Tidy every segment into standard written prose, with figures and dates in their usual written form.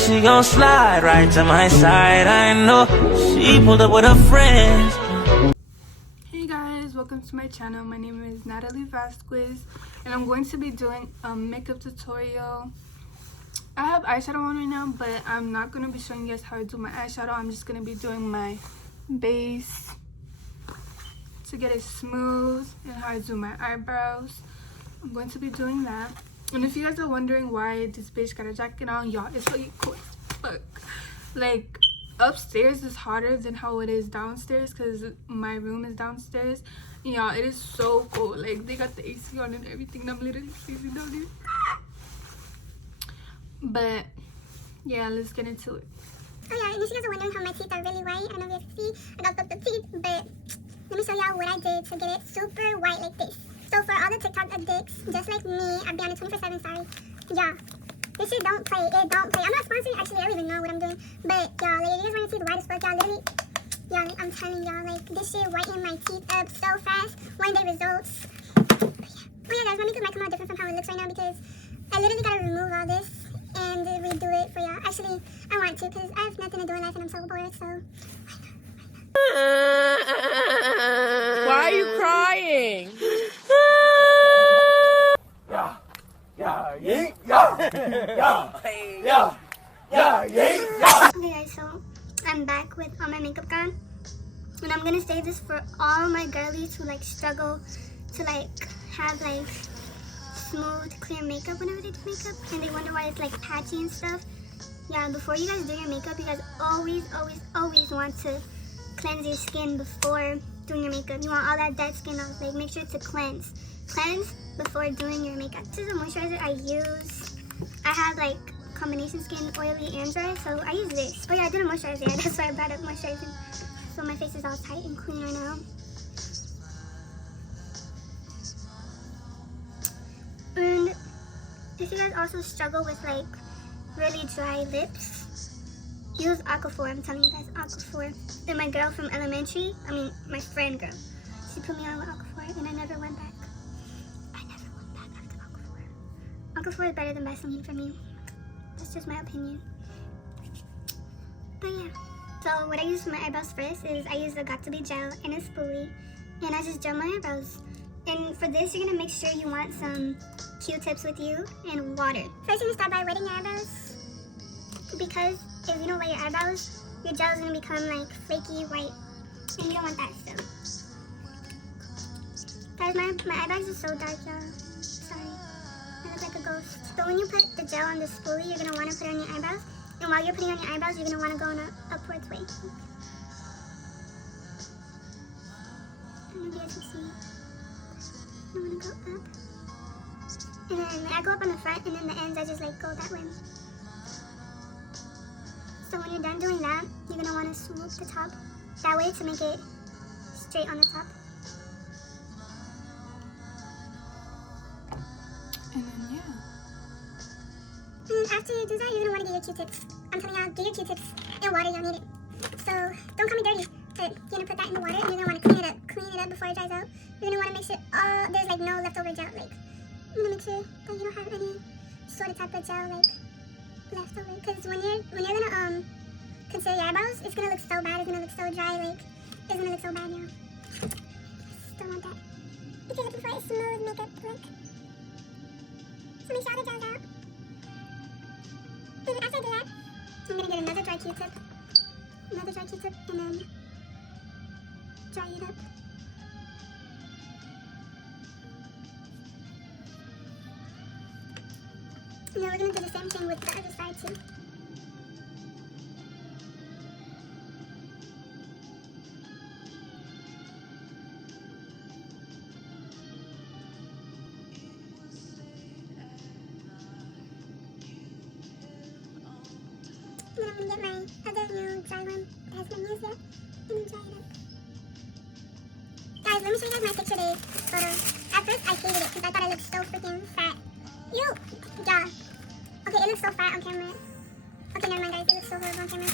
she gon' slide right to my side. I know she pulled up with her friends. Hey guys, welcome to my channel. My name is Natalie Vasquez and I'm going to be doing a makeup tutorial. I have eyeshadow on right now, but I'm not going to be showing you guys how I do my eyeshadow. I'm just going to be doing my base to get it smooth and how I do my eyebrows. I'm going to be doing that. And if you guys are wondering why this bitch got a jacket on, y'all, it's really cool as fuck. Like, upstairs is hotter than how it is downstairs because my room is downstairs. Y'all, it is so cold. Like, they got the AC on and everything, and I'm literally freezing down here. But yeah, let's get into it. Oh yeah, and if you guys are wondering how my teeth are really white, I don't know if you see, I got the teeth, but let me show y'all what I did to get it super white like this. So for all the TikTok addicts, just like me, I'll be on it 24/7, sorry. Yeah, this shit don't play, it don't play. I'm not sponsored, actually, I don't even know what I'm doing. But y'all, like, you guys want to see the whitest fuck, y'all, literally, y'all, I'm telling y'all, like, this shit whitening my teeth up so fast. 1 day results. Oh yeah guys, my makeup might come out different from how it looks right now because I literally gotta remove all this and redo it for y'all. Actually, I want to because I have nothing to do in life and I'm so bored, so why are you crying? okay guys, so I'm back with all my makeup gone. And I'm gonna save this for all my girlies who like struggle to like have like smooth, clear makeup whenever they do makeup and they wonder why it's like patchy and stuff. Yeah, before you guys do your makeup, you guys always want to cleanse your skin before doing your makeup. You want all that dead skin off. Like, make sure to cleanse before doing your makeup. This is a moisturizer I use. I have like combination skin, oily and dry, so I use this. Oh yeah, I did a moisturizer. Yeah, that's why I brought up moisturizing. So my face is all tight and clean right now. And if you guys also struggle with like really dry lips, use Aquaphor. I'm telling you guys, Aquaphor. And my girl from elementary, my friend girl, she put me on with Aquaphor and I never went back. After Aquaphor. Aquaphor is better than Vaseline for me. That's just my opinion. But yeah. So what I use for my eyebrows first is I use the Got2b gel and a spoolie. And I just gel my eyebrows. And for this, you're going to make sure you want some Q-tips with you and water. First, you're going to start by wetting your eyebrows. Because if you don't wet your eyebrows, your gel is going to become like flaky white. And you don't want that still. Guys, my eyebrows are so dark, y'all. Sorry. I look like a ghost. So when you put the gel on the spoolie, you're going to want to put it on your eyebrows. And while you're putting it on your eyebrows, you're going to want to go in an upwards way. I don't know if you guys can see. I want to go up. And then I go up on the front, and then the ends, I just like go that way. So when you're done doing that, you're going to want to swoop the top that way to make it straight on the top. And then yeah. And after you do that, you're going to want to get your Q-tips. I'm telling y'all, get your Q-tips and water, you'll need it. So don't call me dirty, but you're going to put that in the water and you're going to want to clean it up before it dries out. You're going to want to make sure there's like no leftover gel. Like, you're going to make sure that you don't have any sort of type of gel like left over, because when you're gonna conceal your eyebrows, it's gonna look so bad, it's gonna look so dry, like it's gonna look so bad, y'all. Don't want that. If you're looking for a smooth makeup look, so make sure all the gel's out. And after I do that, I'm gonna get another dry Q-tip, and then dry it up. And then we're going to do the same thing with the other side too. And then I'm going to get my other new dry one that has been used yet, and then dry it up. Guys, let me show you guys my picture day photo. At first I hated it because I thought I looked so freaking fat. Yeah. Okay, it looks so fat on camera. Okay, never mind guys, it looks so horrible on camera.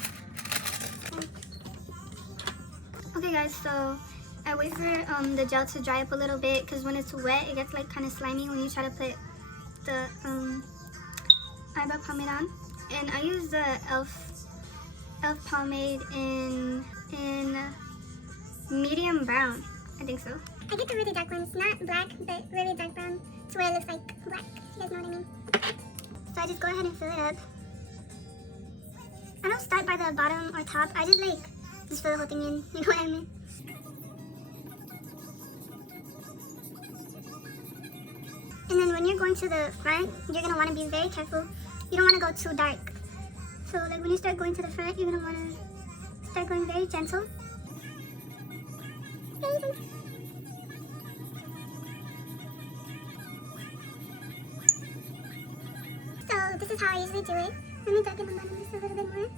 Okay guys, so I wait for the gel to dry up a little bit because when it's wet, it gets like kind of slimy when you try to put the eyebrow pomade on. And I use the elf pomade in medium brown, I think so. I get the really dark ones, not black, but really dark brown, to where it looks like black, if you guys know what I mean. So I just go ahead and fill it up. I don't start by the bottom or top, I just fill the whole thing in, you know what I mean? And then when you're going to the front, you're going to want to be very careful. You don't want to go too dark. So like when you start going to the front, you're going to want to start going very gentle. So this is how I usually do it. Let me darken the bottom just a little bit more.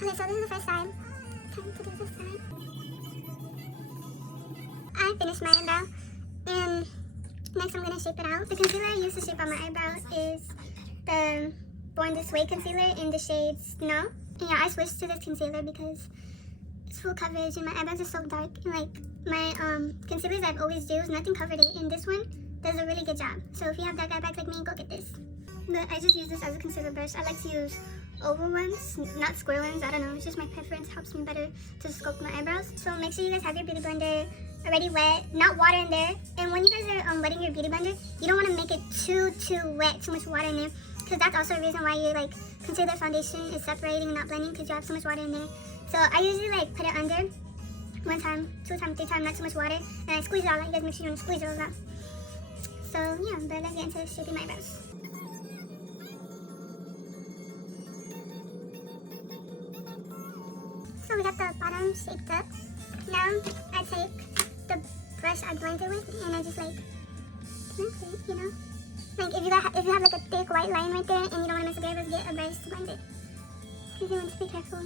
Okay, so this is the first side. Time to do this side. I finished my eyebrow, and next I'm gonna shape it out. The concealer I use to shape out my eyebrow is the Born This Way concealer in the shade Snow. And yeah, I switched to this concealer because it's full coverage and my eyebrows are so dark. And like my concealers I've always used, nothing covered it. And this one does a really good job. So if you have dark eyebrows like me, go get this. But I just use this as a concealer brush. I like to use oval ones, not square ones. I don't know, it's just my preference. Helps me better to sculpt my eyebrows. So make sure you guys have your beauty blender already wet, not water in there. And when you guys are wetting your beauty blender, you don't want to make it too wet, too much water in there, because that's also a reason why your like concealer foundation is separating and not blending, because you have so much water in there. So I usually like put it under 1 time, 2 times, 3 times, not too much water, and I squeeze it out. Like you guys make sure you want to squeeze it all out. So yeah, but let's get into shaping my eyebrows. So we got the bottom shaped up. Now I take the brush I blended with and I just like mix it, you know? Like if you have like a thick white line right there and you don't want to mess with your eyebrows, get a brush to blend it. Because you want to be careful.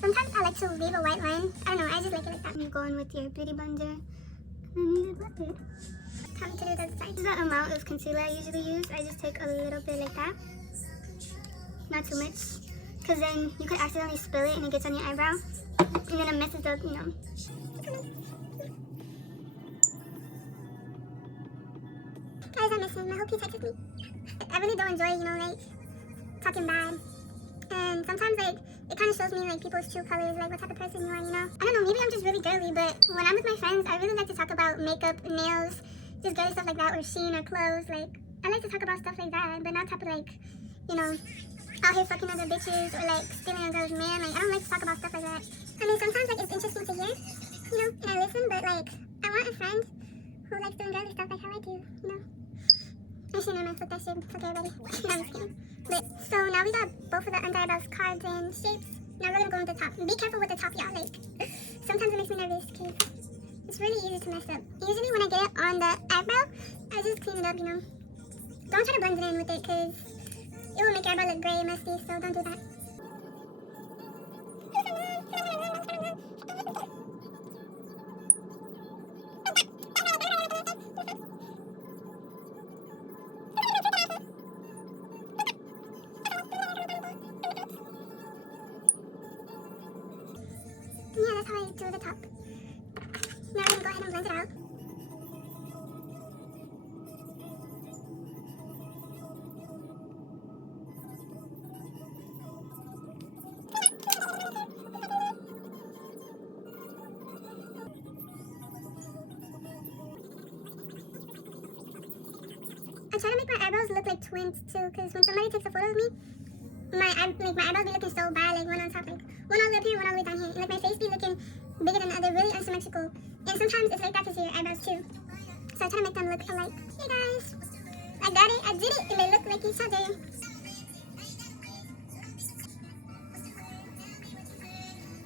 Sometimes I like to leave a white line. I don't know, I just like it like that. You go in with your beauty blender and you blend it. Time to do the other side. This is the amount of concealer I usually use. I just take a little bit like that. Not too much. Because then you could accidentally spill it and it gets on your eyebrow. And then it messes up, you know. Guys, I miss him. I hope he texts me. I really don't enjoy, you know, like, talking bad. And sometimes, like, it kind of shows me, like, people's true colors, like, what type of person you are, you know? I don't know, maybe I'm just really girly, but when I'm with my friends, I really like to talk about makeup, nails, just girly stuff like that, or Shein, or clothes. Like, I like to talk about stuff like that, but not type of, like, you know, out here fucking other bitches, or, like, stealing a girl's man. Like, I don't like to talk about stuff like that. I mean, sometimes, like, it's interesting to hear, you know, and I listen, but, like, I want a friend who likes doing girly stuff like how I do, you know? Actually, no, fuck that shit. Fuck everybody. No, I'm just kidding. But, so now we got both of the under eyebrows carved and shaped. Now we're gonna go with the top. Be careful with the top, y'all. Like, sometimes it makes me nervous because it's really easy to mess up. Usually when I get it on the eyebrow, I just clean it up, you know? Don't try to blend it in with it because it will make your eyebrow look gray and messy, so don't do that. Yeah, that's how I do the top. Now I'm gonna go ahead and blend it out. I try to make my eyebrows look like twins too, because when somebody takes a photo of me, my eyebrows be looking so bad, like one on top, like one all the way up here, one all the way down here. And like my face be looking bigger than the other, really unsymmetrical. And sometimes it's like that because of your eyebrows too. So I try to make them look alike. Hey guys, I got it, I did it, and they look like each other.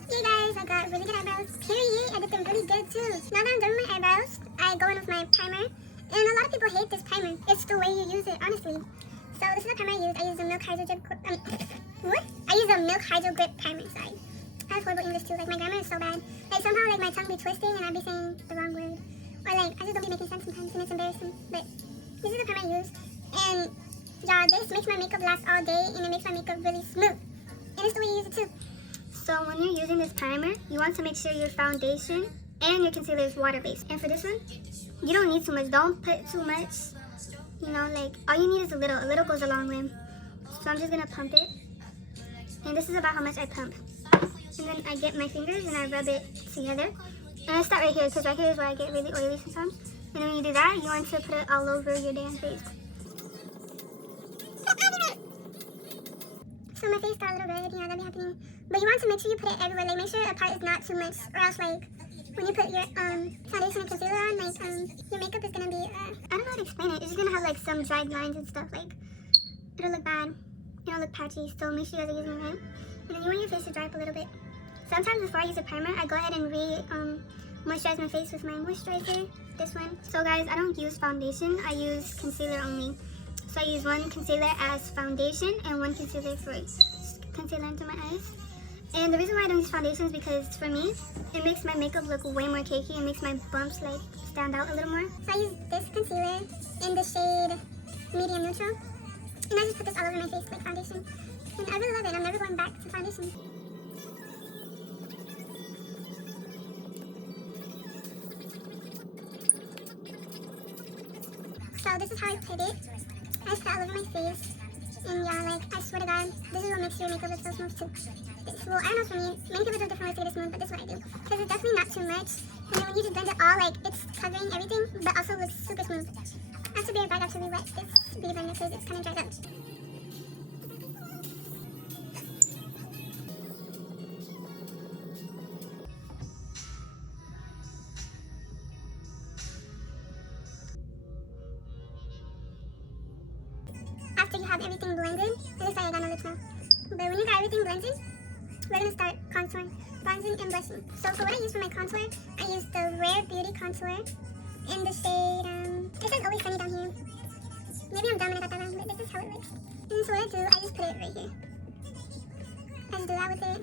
Hey guys, I got really good eyebrows. Period, I did them really good too. Now that I'm done with my eyebrows, I go in with my primer. And a lot of people hate this primer. It's the way you use it, honestly. So this is the primer I use. I use a Milk Hydro Grip. What? I use a Milk Hydro Grip primer. Sorry. I have horrible English too. Like my grammar is so bad. Like somehow like my tongue be twisting and I be saying the wrong word. Or like I just don't be making sense sometimes and it's embarrassing. But this is the primer I use. And y'all, this makes my makeup last all day and it makes my makeup really smooth. And it's the way you use it too. So when you're using this primer, you want to make sure your foundation and your concealer is water-based. And for this one, you don't need too much. Don't put too much. You know, like all you need is a little. A little goes a long way. So I'm just gonna pump it. And this is about how much I pump. And then I get my fingers and I rub it together. And I start right here because right here is where I get really oily sometimes. And then when you do that, you want to put it all over your damn face. So my face got a little red, you know, that'd be happening. But you want to make sure you put it everywhere. Like, make sure a part is not too much, or else, like, when you put your foundation and concealer on, like, your makeup is gonna be, I don't know how to explain it. It's just gonna have, like, some dried lines and stuff. Like, it'll look bad. It'll look patchy, so make sure you guys are using it right. And then you want your face to dry up a little bit. Sometimes before I use a primer, I go ahead and moisturize my face with my moisturizer, this one. So guys, I don't use foundation, I use concealer only. So I use one concealer as foundation and one concealer for concealer into my eyes. And the reason why I don't use foundation is because for me, it makes my makeup look way more cakey. It makes my bumps like stand out a little more. So I use this concealer in the shade medium neutral. And I just put this all over my face like foundation. And I really love it. I'm never going back to foundation. So this is how I put it. I just put it all over my face. And yeah, like, I swear to God, this is what makes your makeup look so smooth too. Well, I don't know for me, many people do different ways to get it smooth, but this is what I do. Because it's definitely not too much. And then when you just blend it all, like, it's covering everything, but also looks super smooth. I have to be right back to re-wet this beauty blender because it's kind of dried up. After you have everything blended, it looks like I got no lips now. But when you got everything blended, we're going to start contouring, bronzing, and blushing. So for what I use for my contour, I use the Rare Beauty Contour in the shade, it says Always Sunny down here. Maybe I'm dumb and I got that wrong, but this is how it looks. And so what I do, I just put it right here. I just do that with it.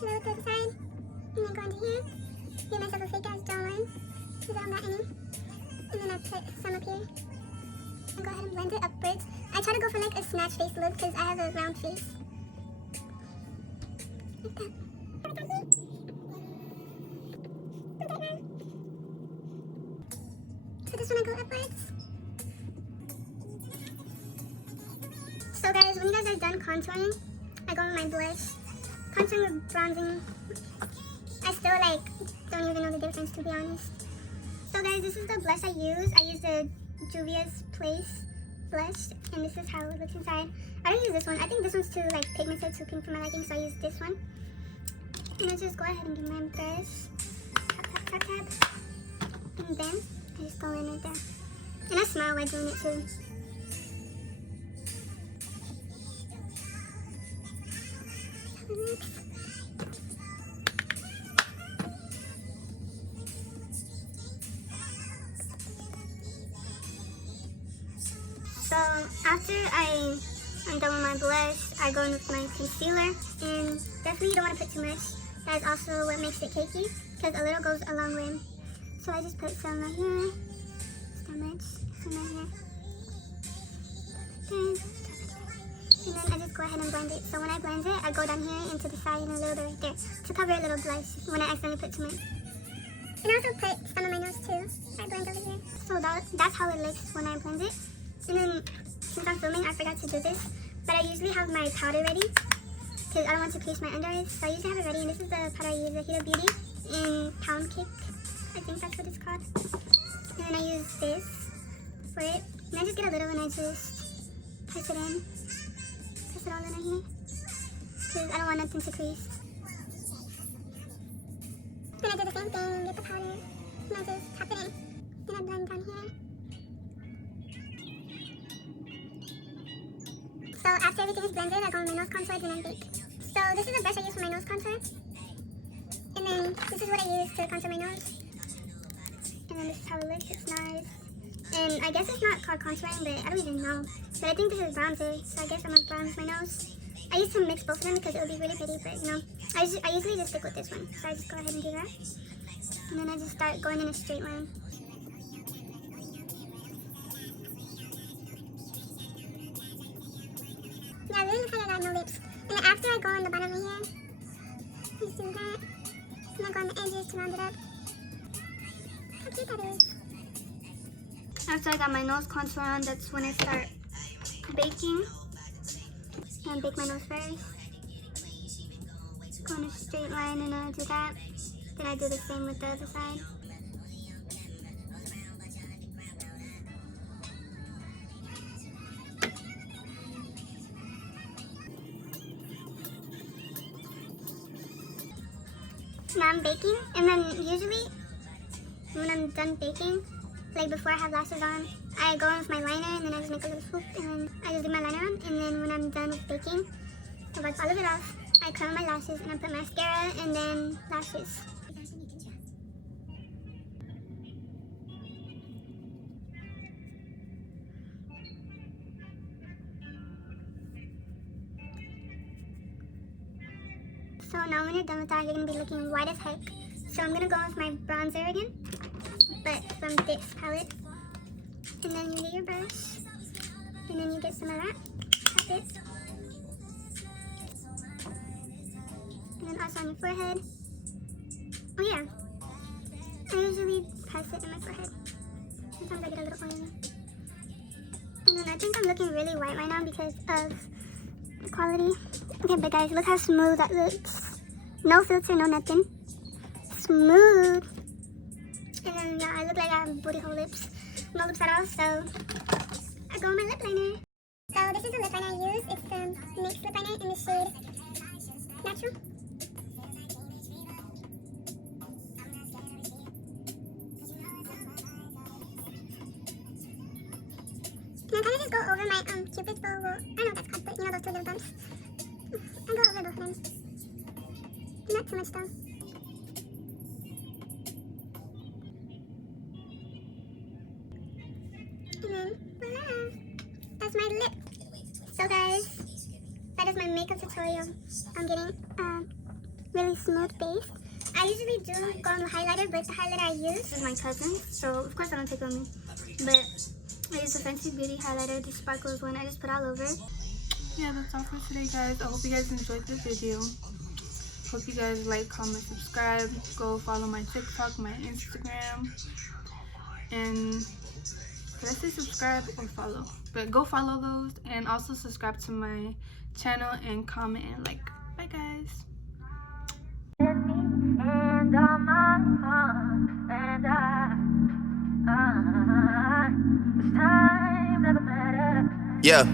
Do that with the side. And then go into here. Get myself a fake ass jawline, because I don't got any. And then I put some up here. And go ahead and blend it upwards. I try to go for like a snatch face look because I have a round face. Like that. So this one I go upwards. So guys, when you guys are done contouring, I go with my blush. Contouring or bronzing, I still like don't even know the difference, to be honest. So guys, this is the blush I use. I use the Juvia's Place blush, and this is how it looks inside. I don't use this one. I think this one's too like pigmented, too pink for my liking, so I use this one. And I just go ahead and give my brush tap, tap, tap, tap, and then I just go in right there. And I smile while doing it too. So after I'm done with my blush, I go in with my concealer, and definitely you don't want to put too much. That is also what makes it cakey, because a little goes a long way. So I just put some right here, so much, some right here, and then I just go ahead and blend it. So when I blend it, I go down here into the side and a little bit right there to cover a little blush when I accidentally put too much. And I also put some on my nose too. I blend over here. So that's how it looks when I blend it. And then since I'm filming, I forgot to do this, but I usually have my powder ready because I don't want to crease my under eyes. So I usually have it ready, and this is the powder I use, the Huda Beauty in Pound Cake. I think that's what it's called. And then I use this for it. And I just get a little and I just press it in. Press it all in right here. Because I don't want nothing to crease. Then I do the same thing, get the powder, and I just tap it in. Then I blend down here. So after everything is blended, I go on my nose contour and then bake. So this is the brush I use for my nose contour. And then this is what I use to contour my nose. And then this is how it looks, it's nice. And I guess it's not called contouring, but I don't even know. But I think this is bronzer, so I guess I'm gonna bronze my nose. I used to mix both of them because it would be really pretty, but you know, I usually just stick with this one. So I just go ahead and do that. And then I just start going in a straight line. Yeah, I really look like I got no lips. And then after I go on the bottom right here, just do that. And then go on the edges to round it up. How cute that is. After I got my nose contour on, that's when I start baking. I'm gonna bake my nose first. Go in a straight line and do that. Then I do the same with the other side. Now I'm baking, and then usually when I'm done baking, like before I have lashes on, I go in with my liner and then I just make a little swoop and then I just do my liner on, and then when I'm done with baking, I wipe all of it off, I curl my lashes and I put mascara and then lashes. So now when you're done with that, you're going to be looking white as heck. So I'm going to go with my bronzer again, but from this palette. And then you get your brush, and then you get some of that, tap it. And then also on your forehead. Oh yeah, I usually press it in my forehead. Sometimes I get a little oily. And then I think I'm looking really white right now because of the quality. Okay, but guys, look how smooth that looks. No filter, no nothing. Smooth. And then yeah, I look like I have booty hole lips. No lips at all, so I go with my lip liner. So this is the lip liner I use. It's the NYX lip liner in the shade Natural. And I kind of just go over my Cupid's bow. Well, I don't know what that's called, but you know those two little bumps. I go over both of them. Not too much though. And then, voila! That's my lip. So guys, that is my makeup tutorial. I'm getting a really smooth base. I usually do go on the highlighter, but the highlighter I use is my cousin. So of course I don't take it on me. But I use the Fancy Beauty highlighter, the sparkles one. I just put all over. Yeah, that's all for today, guys. I hope you guys enjoyed the video. Hope you guys like, comment, subscribe. Go follow my TikTok, my Instagram. And did I say subscribe or follow? But go follow those, and also subscribe to my channel and comment and like. Bye guys. Yeah.